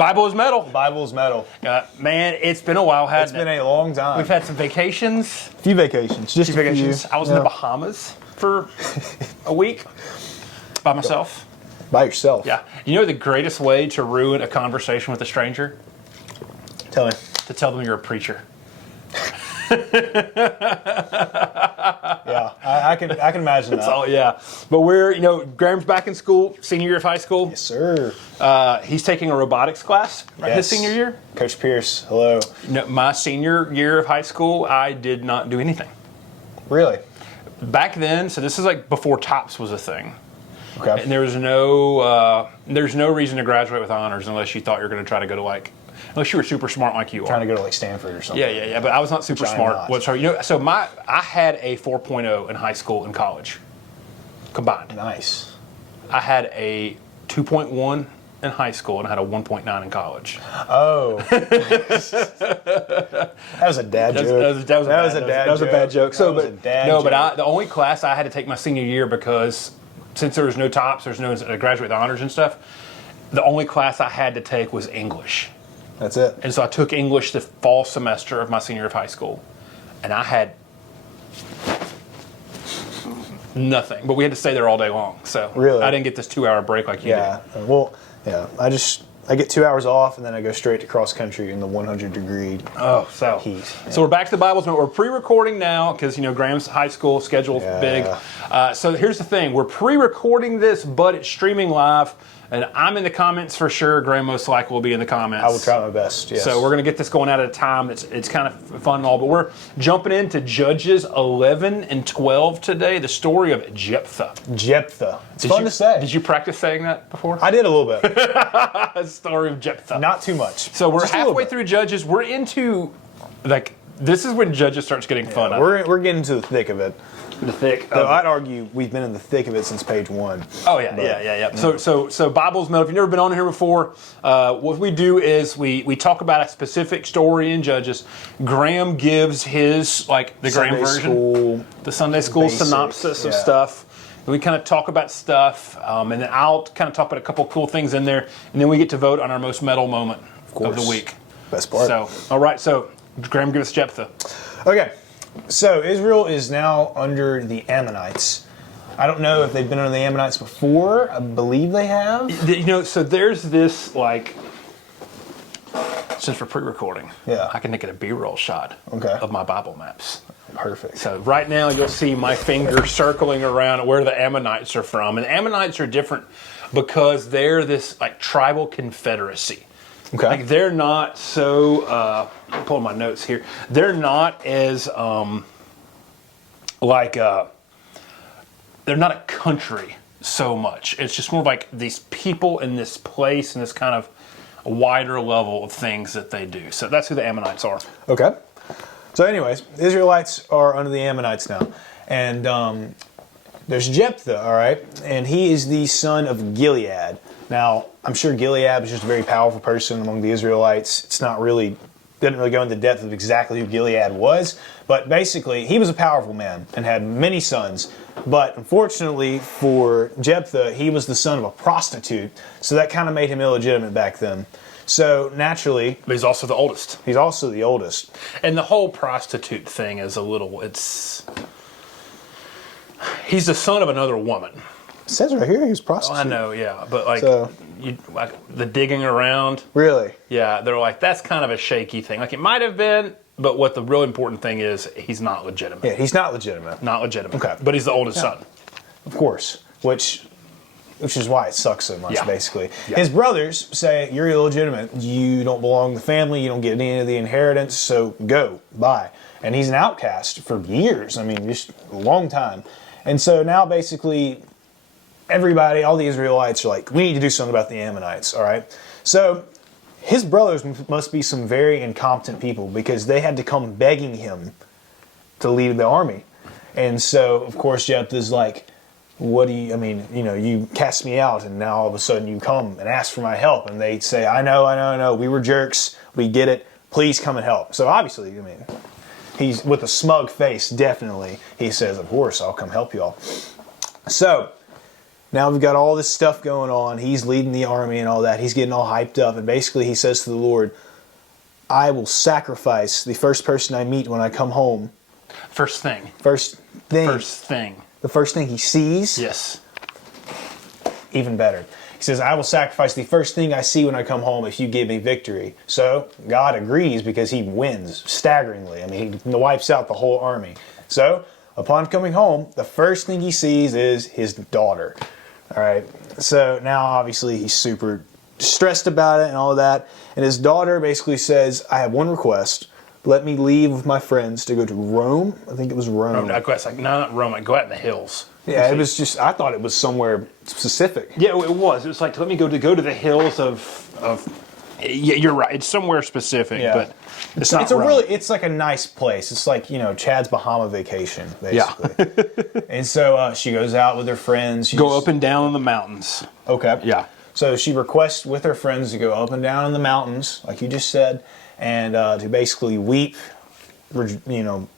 Bible is metal. Bible is metal. Man, it's been a while. It's been a long time. We've had some vacations. A few vacations. Just a few vacations. I was in the Bahamas for a week by myself. By yourself? Yeah. You know the greatest way to ruin a conversation with a stranger? Tell me. To tell them you're a preacher. Yeah, I can imagine that. So, yeah. But Graham's back in school, senior year of high school. Yes, sir. He's taking a robotics class his senior year. Coach Pierce, hello. No, my senior year of high school, I did not do anything. Really? Back then, so this is like before TOPS was a thing. Okay. And there's no reason to graduate with honors unless you thought you were going to try to go to unless you were super smart like you are. Trying to go to Stanford or something. Yeah. But I was not super smart. I had a 4.0 in high school and college combined. Nice. I had a 2.1 in high school and I had a 1.9 in college. Oh. That was a dad joke. That was a bad joke. The only class I had to take my senior year because since there was no TOPS, there's no graduate with honors and stuff, the only class I had to take was English. That's it. And so I took English the fall semester of my senior year of high school. And I had nothing. But we had to stay there all day long. So really? I didn't get this 2-hour break like you did. Well, yeah. I get 2 hours off and then I go straight to cross country in the 100-degree heat. Yeah. So we're back to the Bibles. We're pre-recording now because, Graham's high school schedule's big. So here's the thing. We're pre-recording this, but it's streaming live. And I'm in the comments for sure. Graham most likely will be in the comments. I will try my best, yes. So we're going to get this going out at a time. It's kind of fun and all. But we're jumping into Judges 11 and 12 today. The story of Jephthah. Jephthah. It's fun to say. Did you practice saying that before? I did a little bit. The story of Jephthah. Not too much. So we're halfway through Judges. We're into, this is when Judges starts getting fun. We're getting into the thick of it. The thick. Though I'd argue we've been in the thick of it since page 1. Oh yeah. So Bible's Metal. If you've never been on here before, what we do is we talk about a specific story in Judges. Graham gives his the Graham version, the Sunday school synopsis of stuff. And we kind of talk about stuff, and then I'll kind of talk about a couple cool things in there, and then we get to vote on our most metal moment of the week. Best part. So all right. So Graham, give us Jephthah. Okay. So Israel is now under the Ammonites. I don't know if they've been under the Ammonites before. I believe they have. So there's this since we're pre-recording, I can make it a B-roll shot of my Bible maps. Perfect. So right now you'll see my finger circling around where the Ammonites are from. And the Ammonites are different because they're this tribal confederacy. Okay. They're not so, I'm pulling my notes here. They're not as, they're not a country so much. It's just more like these people in this place and this kind of wider level of things that they do. So that's who the Ammonites are. Okay. So anyways, the Israelites are under the Ammonites now. And there's Jephthah, all right? And he is the son of Gilead. Now, I'm sure Gilead was just a very powerful person among the Israelites. Didn't really go into depth of exactly who Gilead was, but basically he was a powerful man and had many sons. But unfortunately for Jephthah, he was the son of a prostitute, so that kind of made him illegitimate back then. So naturally, but he's also the oldest. He's also the oldest. And the whole prostitute thing is he's the son of another woman. It says right here he's prostitute. I know, yeah, but the digging around. Really? Yeah, they're that's kind of a shaky thing. It might have been, but what the real important thing is, he's not legitimate. Yeah, he's not legitimate. Not legitimate. Okay, but he's the oldest son. Of course, which is why it sucks so much. Basically, his brothers say you're illegitimate. You don't belong to the family. You don't get any of the inheritance. So go, bye. And he's an outcast for years. I mean, just a long time. And so now basically, everybody, all the Israelites are we need to do something about the Ammonites, all right? So his brothers must be some very incompetent people because they had to come begging him to lead the army. And so, of course, Jephthah's what do you, you cast me out and now all of a sudden you come and ask for my help. And they say, I know, we were jerks, we get it, please come and help. So obviously, he's with a smug face, definitely. He says, of course, I'll come help you all. So Now we've got all this stuff going on. He's leading the army and all that. He's getting all hyped up. And basically he says to the Lord, I will sacrifice the first person I meet when I come home. First thing. First thing. First thing. The first thing he sees. Yes. Even better. He says, I will sacrifice the first thing I see when I come home if you give me victory. So God agrees because he wins staggeringly. I mean, he wipes out the whole army. So upon coming home, the first thing he sees is his daughter. All right. So now obviously he's super stressed about it and all of that. And his daughter basically says, I have one request. Let me leave with my friends to go to Rome. I think it was Rome. No, it's like, no, not Rome. I go out in the hills. Yeah, it was just, I thought it was somewhere specific. Yeah, it was. It was like, let me go to the hills of yeah, you're right. It's somewhere specific, Yeah. but it's not It's a Rome. really, it's like a nice place. It's like, Chad's Bahama vacation, basically. Yeah. And so she goes out with her friends. Go up and down in the mountains. Okay. Yeah. So she requests with her friends to go up and down in the mountains, like you just said, and to basically weep,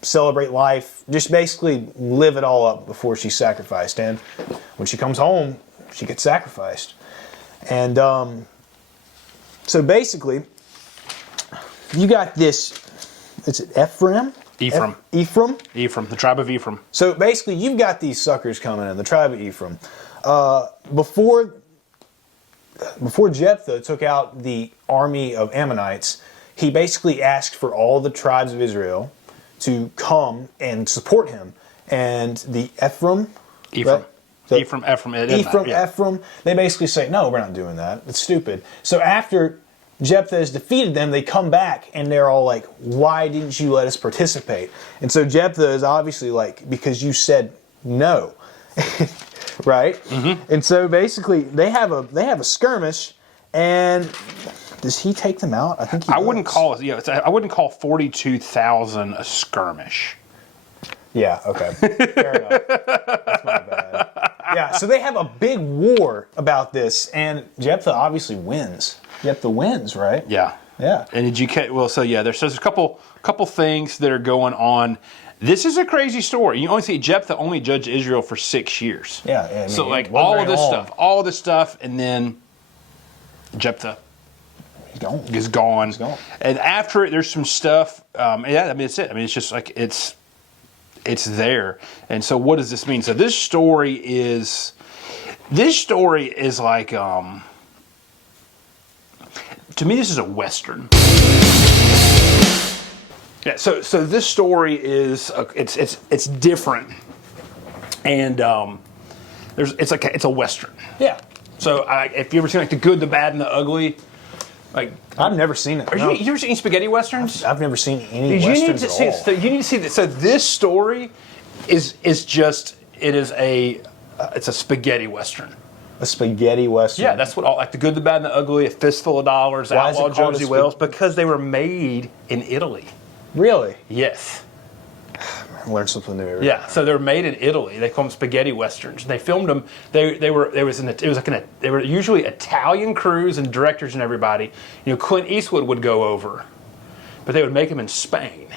celebrate life, just basically live it all up before she's sacrificed. And when she comes home, she gets sacrificed. And so basically, you got this, is it Ephraim? Ephraim. Ephraim? Ephraim, the tribe of Ephraim. So basically, you've got these suckers coming in, the tribe of Ephraim. Before Jephthah took out the army of Ammonites, he basically asked for all the tribes of Israel to come and support him. And the Ephraim, Ephraim. right? Ephraim, they basically say, no, we're not doing that. It's stupid. So after Jephthah has defeated them, they come back and they're all like, why didn't you let us participate? And so Jephthah is obviously like, because you said no. Right? Mm-hmm. And so basically they have a skirmish, and does he take them out? I think he does. I wouldn't call 42,000 a skirmish. Yeah, okay. Fair enough. That's my bad. Yeah, so they have a big war about this, and Jephthah obviously wins. Jephthah wins, right? Yeah. Yeah. And there's a couple things that are going on. This is a crazy story. You only see Jephthah only judged Israel for 6 years. Yeah. I mean, so like all of this stuff, and then Jephthah is gone. He's gone. And after it, there's some stuff. It's it. I mean, it's just like it's there. And so, what does this mean? So this story is like to me, this is a Western. Yeah, so this story is it's different, and it's a Western. Yeah. So if you ever seen like The Good, the Bad, and the Ugly, like I've never seen it. you ever seen spaghetti westerns? I've never seen any westerns at all. So you need to see this. So this story is it's a spaghetti western. A spaghetti western. Yeah, that's what all like The Good, the Bad, and the Ugly, A Fistful of Dollars, Why is it Outlaw called Josie Wells, because they were made in Italy. Really? Yes. I learn something new every day. Yeah, so they were made in Italy. They call them spaghetti westerns. They filmed them. They were usually Italian crews and directors and everybody. Clint Eastwood would go over, but they would make them in Spain.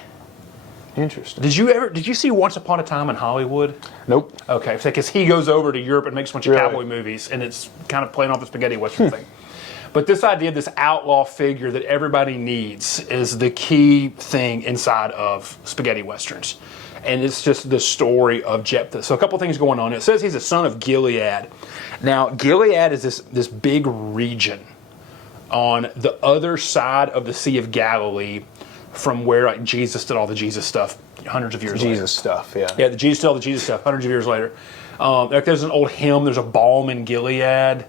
Interesting. Did you see Once Upon a Time in Hollywood? Nope. Okay, because he goes over to Europe and makes a bunch of cowboy movies, and it's kind of playing off the spaghetti western thing. But this idea of this outlaw figure that everybody needs is the key thing inside of spaghetti westerns. And it's just the story of Jephthah. So a couple things going on. It says he's a son of Gilead. Now, Gilead is this big region on the other side of the Sea of Galilee from where like Jesus did all the Jesus stuff hundreds of years later. Jesus stuff, yeah. Yeah, Jesus did all the Jesus stuff hundreds of years later. There's an old hymn, there's a balm in Gilead.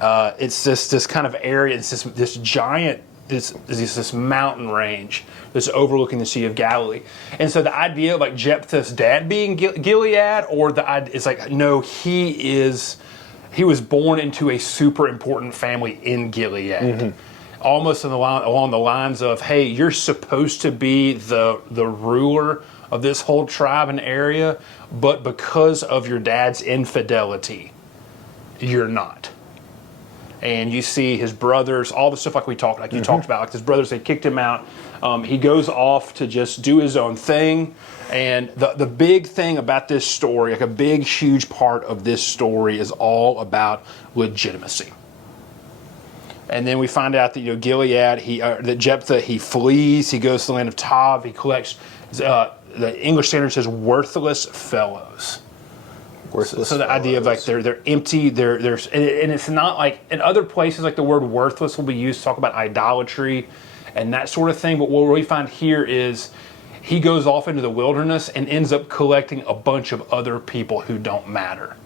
It's this kind of area. It's this giant, this mountain range that's overlooking the Sea of Galilee. And so the idea of like Jephthah's dad being Gilead, or the idea is like no, he was born into a super important family in Gilead, almost along the lines of, hey, you're supposed to be the ruler of this whole tribe and area, but because of your dad's infidelity, you're not. and you see his brothers, all the stuff like you talked about, like his brothers, they kicked him out. He goes off to just do his own thing. And the big thing about this story, like a big, huge part of this story, is all about legitimacy. And then we find out that Gilead, that Jephthah, he flees, he goes to the land of Tav, he collects, the English Standard says worthless fellows. So the idea of like they're empty, and it's not like in other places like the word worthless will be used to talk about idolatry and that sort of thing. But what we find here is he goes off into the wilderness and ends up collecting a bunch of other people who don't matter.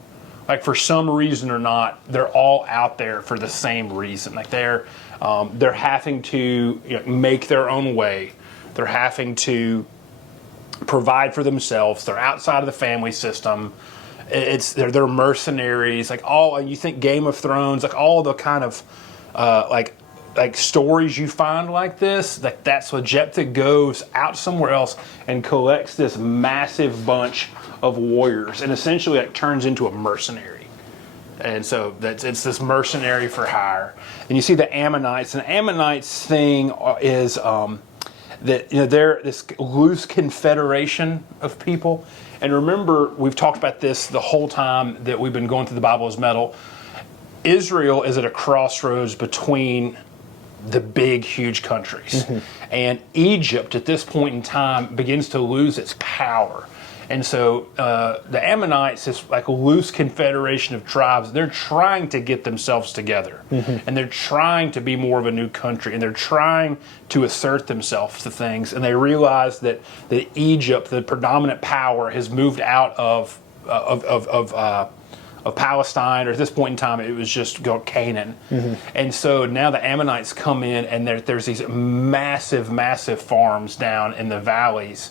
Like for some reason or not, they're all out there for the same reason. Like they're having to make their own way. They're having to provide for themselves. They're outside of the family system. They're mercenaries, like you think Game of Thrones, like all the kind of like stories you find like this, like that's what Jephthah goes out somewhere else and collects this massive bunch of warriors and essentially like turns into a mercenary. And so it's this mercenary for hire. And you see the Ammonites, and the Ammonites thing is that they're this loose confederation of people. And remember, we've talked about this the whole time that we've been going through the Bible as metal. Israel is at a crossroads between the big, huge countries. Mm-hmm. And Egypt, at this point in time, begins to lose its power. And so the Ammonites is like a loose confederation of tribes. They're trying to get themselves together. Mm-hmm. And they're trying to be more of a new country. And they're trying to assert themselves to things. And they realize that Egypt, the predominant power, has moved out of Palestine, or at this point in time, it was just Canaan. Mm-hmm. And so now the Ammonites come in, and there's these massive, massive farms down in the valleys.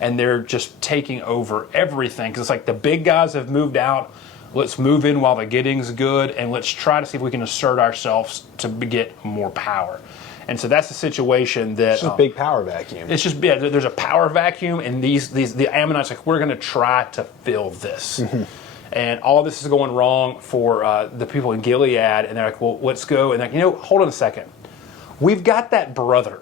And they're just taking over everything. Because it's like the big guys have moved out. Let's move in while the getting's good. And let's try to see if we can assert ourselves to get more power. And so that's the situation that... It's just a big power vacuum. It's just, there's a power vacuum. And the Ammonites like, we're going to try to fill this. Mm-hmm. And all this is going wrong for the people in Gilead. And they're like, well, let's go. And they're like, hold on a second. We've got that brother.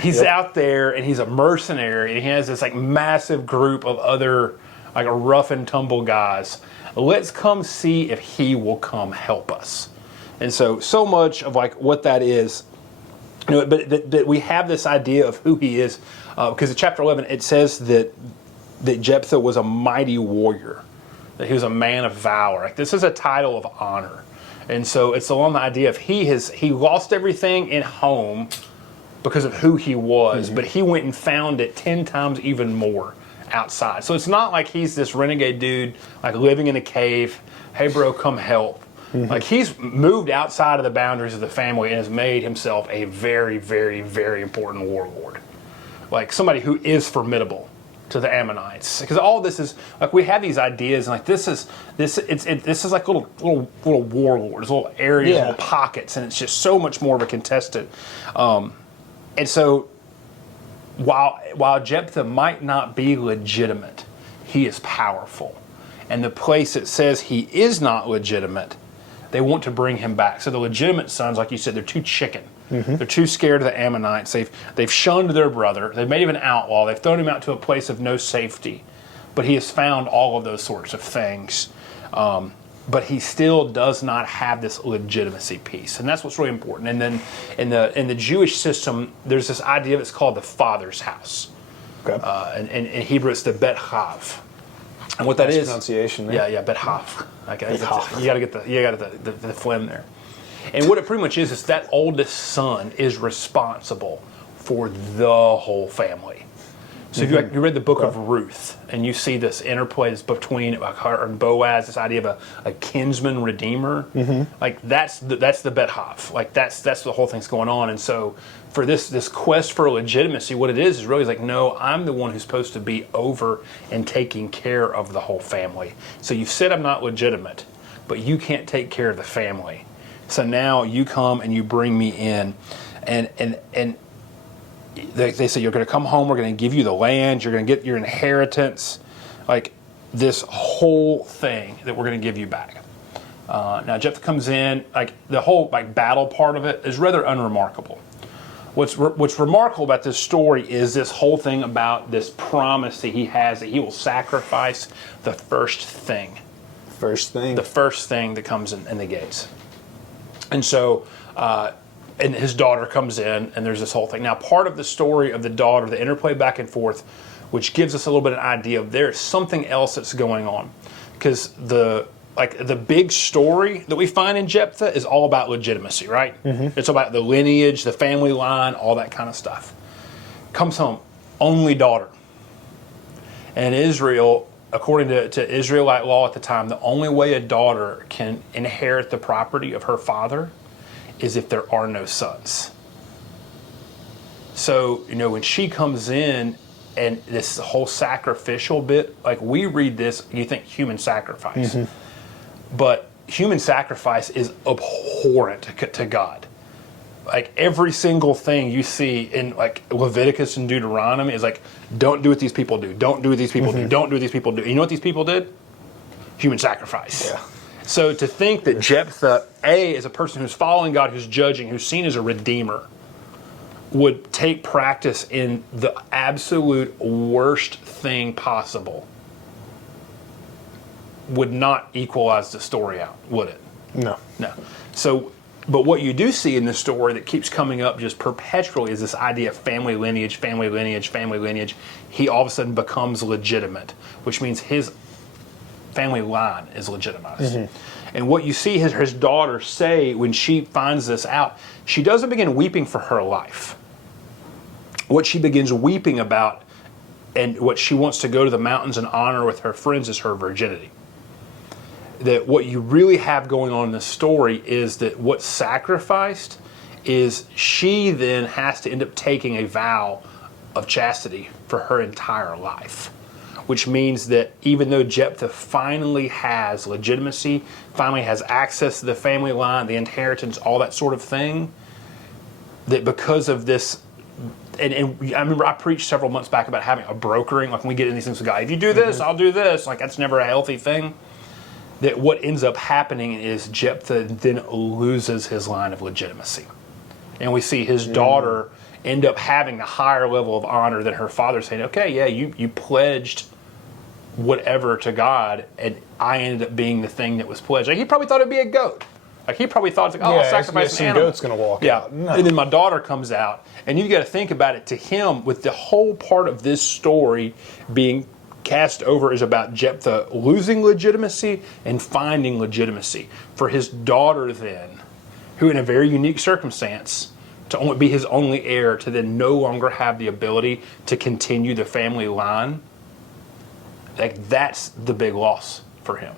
He's out there, and he's a mercenary, and he has this like massive group of other like rough and tumble guys. Let's come see if he will come help us. And so much of like what that is, but we have this idea of who he is, because in chapter 11 it says that Jephthah was a mighty warrior, that he was a man of valor. Like this is a title of honor, and so it's along the idea of he lost everything in home because of who he was, mm-hmm. but he went and found it 10 times even more outside. So it's not like he's this renegade dude, like living in a cave. Hey, bro, come help. Mm-hmm. Like he's moved outside of the boundaries of the family and has made himself a very, very, very important warlord. Like somebody who is formidable to the Ammonites. Because all this is like we have these ideas, and like this is like little warlords, little areas, little pockets, and it's just so much more of a contested. And so, while Jephthah might not be legitimate, he is powerful. And the place that says he is not legitimate, they want to bring him back. So the legitimate sons, like you said, they're too chicken. Mm-hmm. They're too scared of the Ammonites. They've shunned their brother. They've made him an outlaw. They've thrown him out to a place of no safety. But he has found all of those sorts of things. But he still does not have this legitimacy piece, and that's what's really important. And then in the Jewish system, there's this idea that's called the father's house. Okay. And in Hebrew, it's the Bet Hav. And what that is pronunciation there. Yeah, Bet Hav. Okay, you got to get the phlegm there. And what it pretty much is that oldest son is responsible for the whole family. So if you read the book of Ruth, and you see this interplay between her and Boaz, this idea of a kinsman redeemer, like that's the Bet Hav. Like that's the whole thing's going on. And so for this quest for legitimacy, what it is really like, no, I'm the one who's supposed to be over and taking care of the whole family. So you said I'm not legitimate, but you can't take care of the family. So now you come and you bring me in, and they say, you're going to come home, we're going to give you the land, you're going to get your inheritance, like this whole thing that we're going to give you back. Now Jephthah comes in, like the whole like battle part of it is rather unremarkable. What's remarkable about this story is this whole thing about this promise that he has that he will sacrifice the first thing. First thing. The first thing that comes in the gates. And so, and his daughter comes in, and there's this whole thing. Now, part of the story of the daughter, the interplay back and forth, which gives us a little bit of an idea of there's something else that's going on. Because the big story that we find in Jephthah is all about legitimacy, right? Mm-hmm. It's about the lineage, the family line, all that kind of stuff. Comes home, only daughter. And Israel, according to Israelite law at the time, the only way a daughter can inherit the property of her father is if there are no sons. So, when she comes in, and this whole sacrificial bit, like we read this, you think human sacrifice. Mm-hmm. But human sacrifice is abhorrent to God. Like every single thing you see in like Leviticus and Deuteronomy is like, don't do what these people do. Don't do what these people do. Don't do what these people do. You know what these people did? Human sacrifice. Yeah. So to think that Jephthah, is a person who's following God, who's judging, who's seen as a redeemer, would take practice in the absolute worst thing possible would not equalize the story out, would it? No. So, but what you do see in this story that keeps coming up just perpetually is this idea of family lineage, family lineage, family lineage. He all of a sudden becomes legitimate, which means his family line is legitimized. Mm-hmm. And what you see his daughter say when she finds this out, she doesn't begin weeping for her life. What she begins weeping about and what she wants to go to the mountains and honor with her friends is her virginity. That what you really have going on in this story is that what's sacrificed is she then has to end up taking a vow of chastity for her entire life. Which means that even though Jephthah finally has legitimacy, finally has access to the family line, the inheritance, all that sort of thing, that because of this, and I remember I preached several months back about having a brokering, like when we get in these things with God, if you do this, I'll do this, like that's never a healthy thing. That what ends up happening is Jephthah then loses his line of legitimacy. And we see his daughter end up having the higher level of honor than her father, saying, okay, yeah, you pledged whatever to God, and I ended up being the thing that was pledged. Like, he probably thought it'd be a goat. Like he probably thought, like, I'll sacrifice an animal. Goat's going to walk out. No. And then my daughter comes out, and you got to think about it. To him, with the whole part of this story being cast over is about Jephthah losing legitimacy and finding legitimacy. For his daughter then, who in a very unique circumstance, to only be his only heir, to then no longer have the ability to continue the family line, like that's the big loss for him.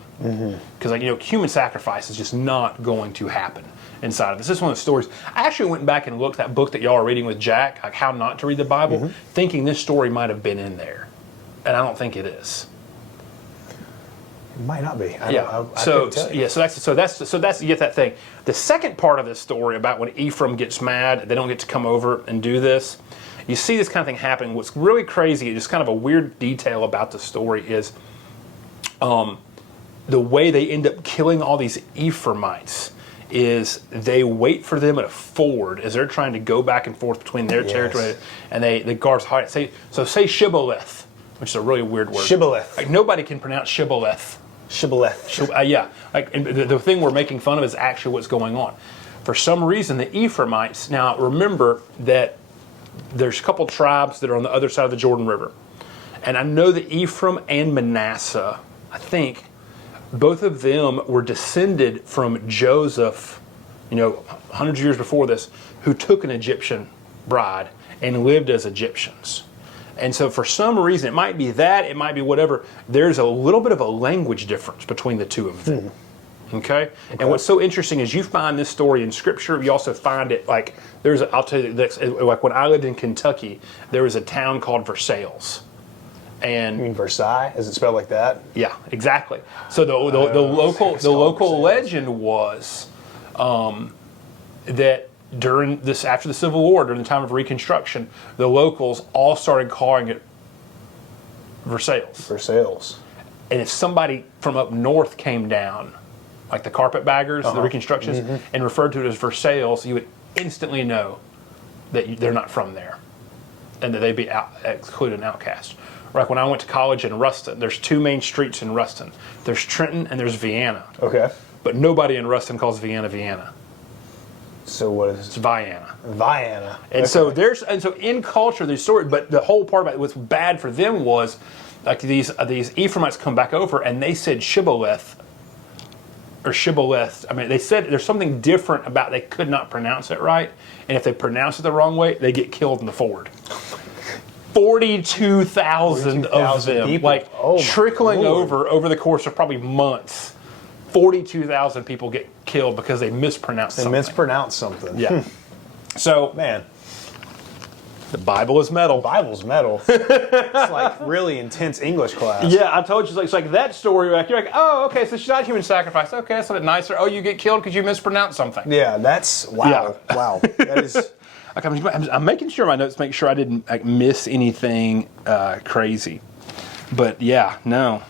Because human sacrifice is just not going to happen inside of this. This is one of the stories. I actually went back and looked at that book that y'all are reading with Jack, like How Not to Read the Bible, thinking this story might have been in there. And I don't think it is. It might not be. So that's you get that thing. The second part of this story about when Ephraim gets mad, they don't get to come over and do this. You see this kind of thing happening. What's really crazy, just kind of a weird detail about the story is the way they end up killing all these Ephraimites is they wait for them at a ford as they're trying to go back and forth between their territory, and the guards hide. Say Shibboleth, which is a really weird word. Shibboleth. Like nobody can pronounce Shibboleth. Shibboleth. Yeah. Like and the thing we're making fun of is actually what's going on. For some reason, the Ephraimites. Now remember that there's a couple tribes that are on the other side of the Jordan River, and I know that Ephraim and Manasseh, I think, both of them were descended from Joseph, hundreds of years before this, who took an Egyptian bride and lived as Egyptians. And so for some reason, it might be that, it might be whatever, there's a little bit of a language difference between the two of them. Okay? And what's so interesting is you find this story in Scripture. You also find it, like, I'll tell you this, like when I lived in Kentucky, there was a town called Versailles. And you mean Versailles? Is it spelled like that? Yeah, exactly. So the local legend was that after the Civil War, during the time of Reconstruction, the locals all started calling it Versailles. Versailles. And if somebody from up north came down, like the carpetbaggers, the reconstructions, and referred to it as for sales, you would instantly know that they're not from there, and that they'd be excluded and outcast. Like when I went to college in Ruston, there's 2 main streets in Ruston. There's Trenton and there's Vienna. Okay. But nobody in Ruston calls Vienna Vienna. So what is It's Vienna. Vienna? And so in culture there's story, but the whole part about what's bad for them was like these Ephraimites come back over and they said Shibboleth or Shibboleth. I mean, they said there's something different about they could not pronounce it right, and if they pronounce it the wrong way, they get killed in the ford. 42,000 of them, people. like trickling over the course of probably months. 42,000 people get killed because they mispronounced something. They mispronounced something. Yeah. So, Man, the Bible is metal. Bible's metal. It's like really intense English class. Yeah, I told you, it's like that story. Like, you're like, oh, okay, so it's not human sacrifice. Okay, that's a bit nicer. Oh, you get killed because you mispronounced something. Yeah, that's wow. Yeah. Wow. That is. Like, I'm making sure my notes make sure I didn't like miss anything crazy. But yeah, no.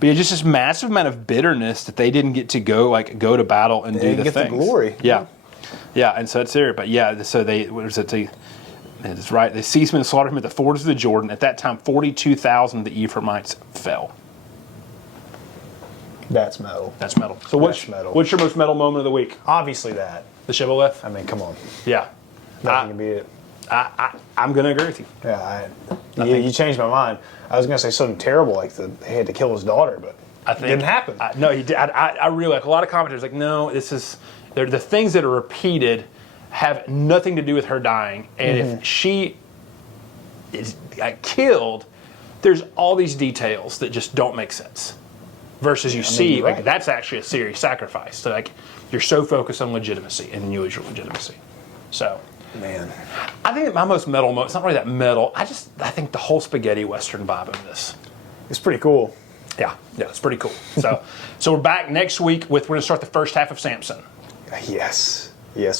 But yeah, just this massive amount of bitterness that they didn't get to go to battle and do the get things. the glory. Yeah, yeah, and so it's there. But yeah, so they what was it? It's right. They seized him and slaughtered him at the fords of the Jordan. At that time, 42,000 of the Ephraimites fell. That's metal. That's metal. So what's your most metal moment of the week? Obviously that. The Shibboleth? I mean, come on. Yeah. Nothing can beat it. I'm going to agree with you. Yeah, you changed my mind. I was going to say something terrible, like they had to kill his daughter, but it didn't happen. No, he did. I really like a lot of commentators like, no, they're the things that are repeated have nothing to do with her dying, and if she is killed, there's all these details that just don't make sense. Versus see, like that's actually a serious sacrifice. So like you're so focused on legitimacy, and then you lose your legitimacy. So. Man, I think that my most metal moment, it's not really that metal, I think the whole spaghetti western vibe of this. it's pretty cool. Yeah, it's pretty cool. So we're back next week we're going to start the first half of Samson. Yes,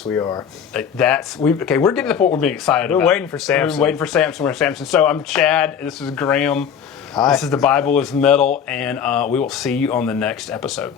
we are. We're getting to the point we're being excited We're about. waiting for Samson. We're waiting for Samson. We're Samson. So I'm Chad. This is Graham. Hi. This is The Bible is Metal, and we will see you on the next episode.